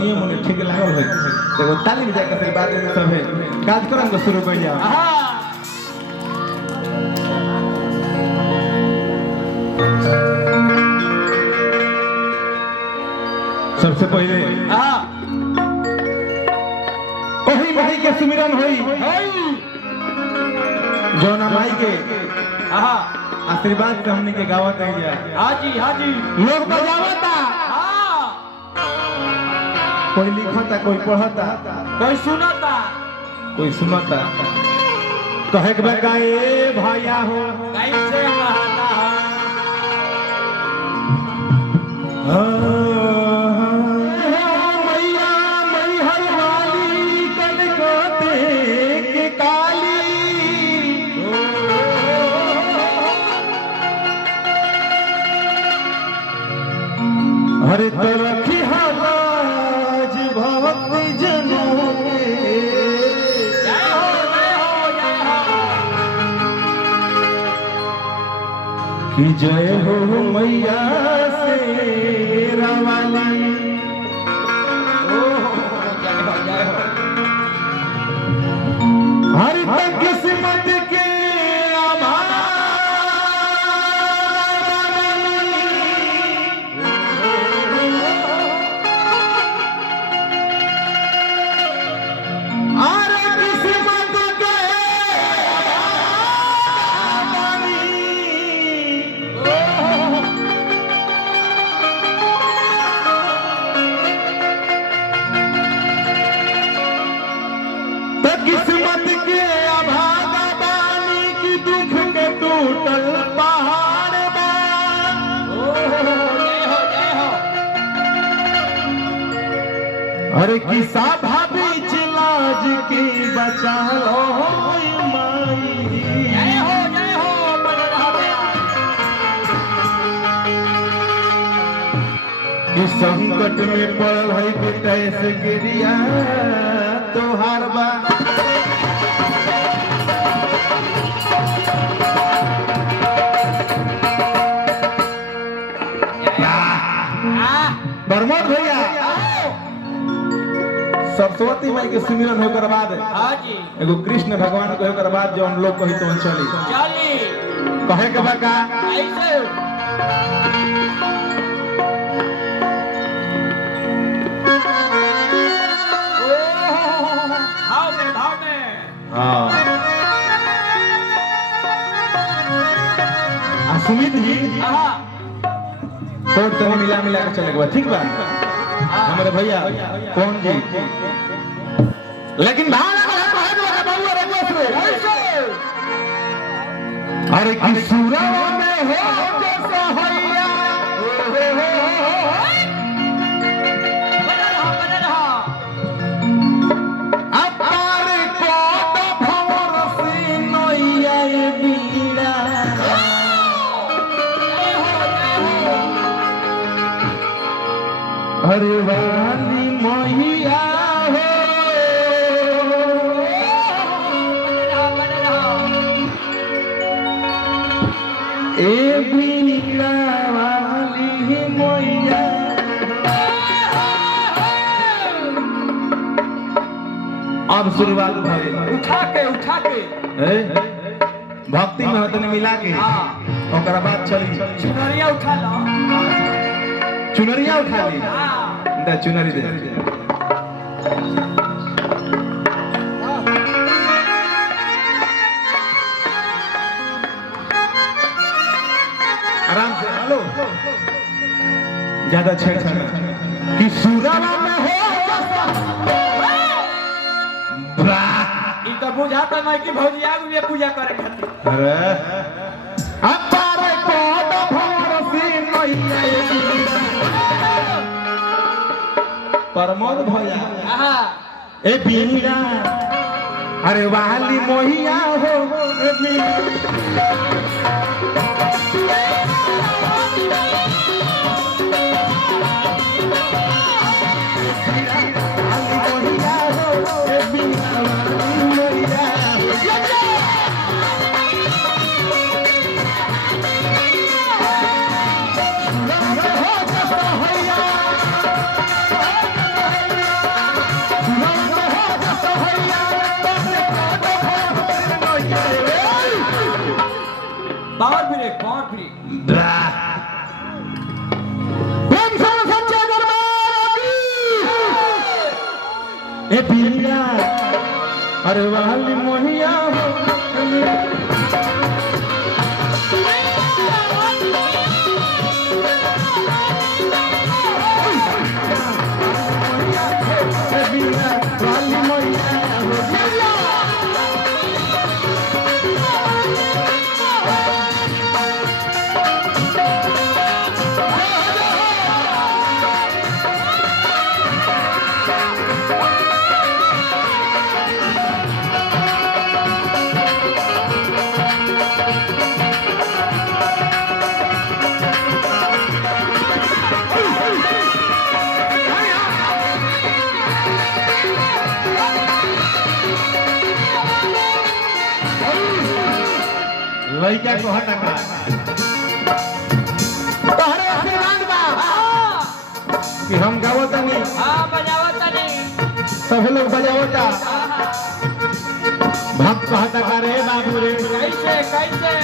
तनिए मने ठीक लागल होय देखो ताली बजा के फिर बाद में सब है कार्यक्रम को शुरू कर जाओ सबसे पहले ओही माई के सुमिरन होई जो ना माई के आशीर्वाद से हमने के गावत है हाँ जी लोग बजावता कोई लिखता कोई पढ़ता कोई सुनता कहे के बकाए भैया हो कैसे कहता मैया मैहर वाली कनकते के काली हरे तरखी हराज भक्ति जनों के जय हो कि जय हो मैया से रवाली हर तक किस्मत के किस्मत के अभागा बानी की दुख के टूटल पहाड़ अरे किसा भाभी चिलाज की बचा लो माई जय हो कि संकट में पड़ल है बेटा से गिरिया तोहार बा प्रमोद भैया सरस्वती माई के सुमिरन होकर बाद एगो कृष्ण भगवान को होकर बाद जो हम लोग कही तो चली कहे के बका सुमित जी तो तने मिला के चले गए ठीक बा हमारे भैया कौन जी लेकिन अरे किसूरा में हो जैसा हैया अपार को तो भवर से नैया बीड़ा अरे वाली मैया हो ए बीड़ा वाली मैया अब शुरुआत भइल उठा के भक्ति में होतने मिला के ओकरा बाद चली चुनरिया उठा लो चुनरिया उठा ली दे चुनरी दे आराम से हेलो ज्यादा छेड़छाड़ कि सुरावा में हो ई तो बुझाता नहीं कि भौजी आगु में पूजा करे खातिर अरे अपारे को तो भरसी नैया प्रमोद भैया ए बीड़ा अरे वाली मोहिया हो ए बीड़ा पावर ब्रेक पावर ब्रेक प्रेम से सच्चे दरबार की ए पिया अरे वाली मोहिया लइका को हटका तोहरे आशीर्वाद बा कि हम गावतनी हां बजावतनी सब लोग बजावता भक्त को हटका रे बाबू रे कैसे कैसे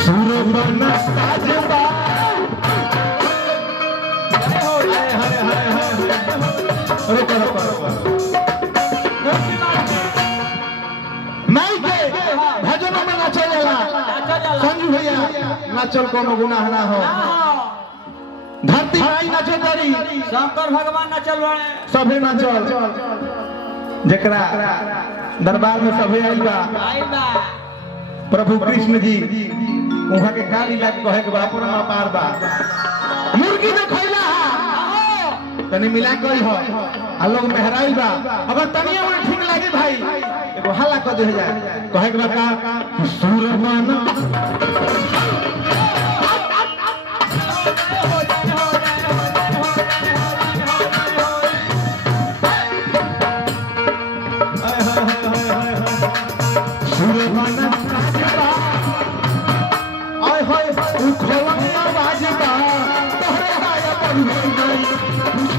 सुर बना साजबा जय हो जय हरे हरे हरे रुको रुको भजनों में नाचा जाला संजू भैया नाचल कोनो गुनाह ना हो धरती माई नाचल करी शंकर भगवान नाचल बड़े सभे नाचल जेकरा दरबार में सभे आइल बा प्रभु कृष्ण जी उहाँ के गाली लाग कहे के बाप रमा पार बा मुर्गी में खइला तनी मिला कई हो आ लोग मेहराइल बा अगर तनिया में ठीक लागे भाई एगो हल्ला क दे जाए कहे के बा का सुरमान सुरमान आय हाय उखलवा बाजबा तोहरे हाया पर नहीं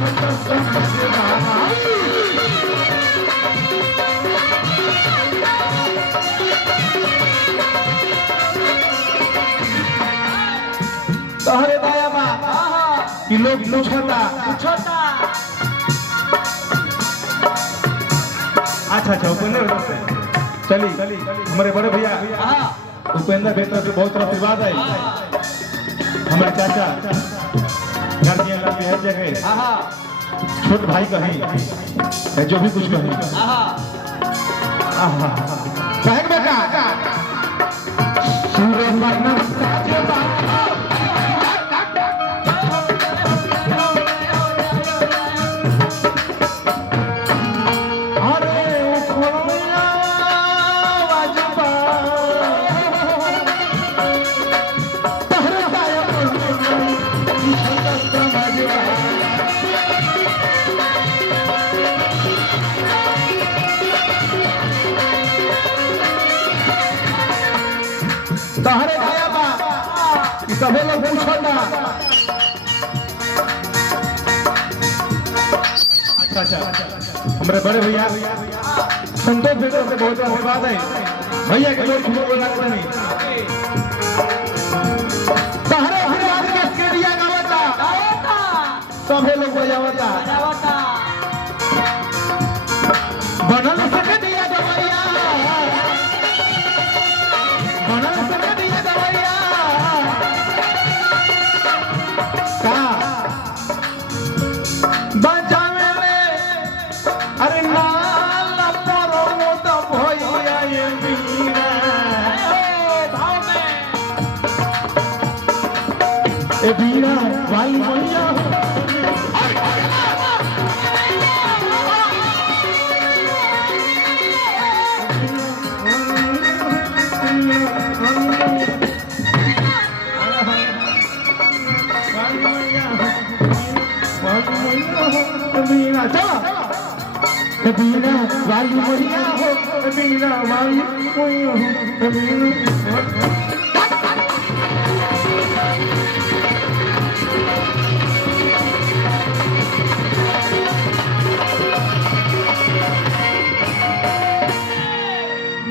तोहरे दया बा कि लोग पूछता अच्छा अच्छा उपेंद्र चली हमारे बड़े भैया उपेंद्र बेटा से बहुत आशीर्वाद है हमारे चाचा गार्जियन लाल बिहार जगह छोट भाई कहीं जो भी कुछ कहीं कहे बेटा सुरमन साजबा तहरे गया बा कि सभे लोग पूछता अच्छा हमारे बड़े भैया संतोष बेटा से बहुत आशीर्वाद है भैया के लोग सुबह बोला नहीं तहरे आशीर्वाद के दिया गावता सभे लोग बजावता बनल सके दिया दवैया बनल सके दिया दवैया का बजावे में अरे नाल परो तो भैया ये मीरा भाव में ए बीरा वाली भैया बीना चला बीना वाली मैया हो बीना वाली मैया हो बीना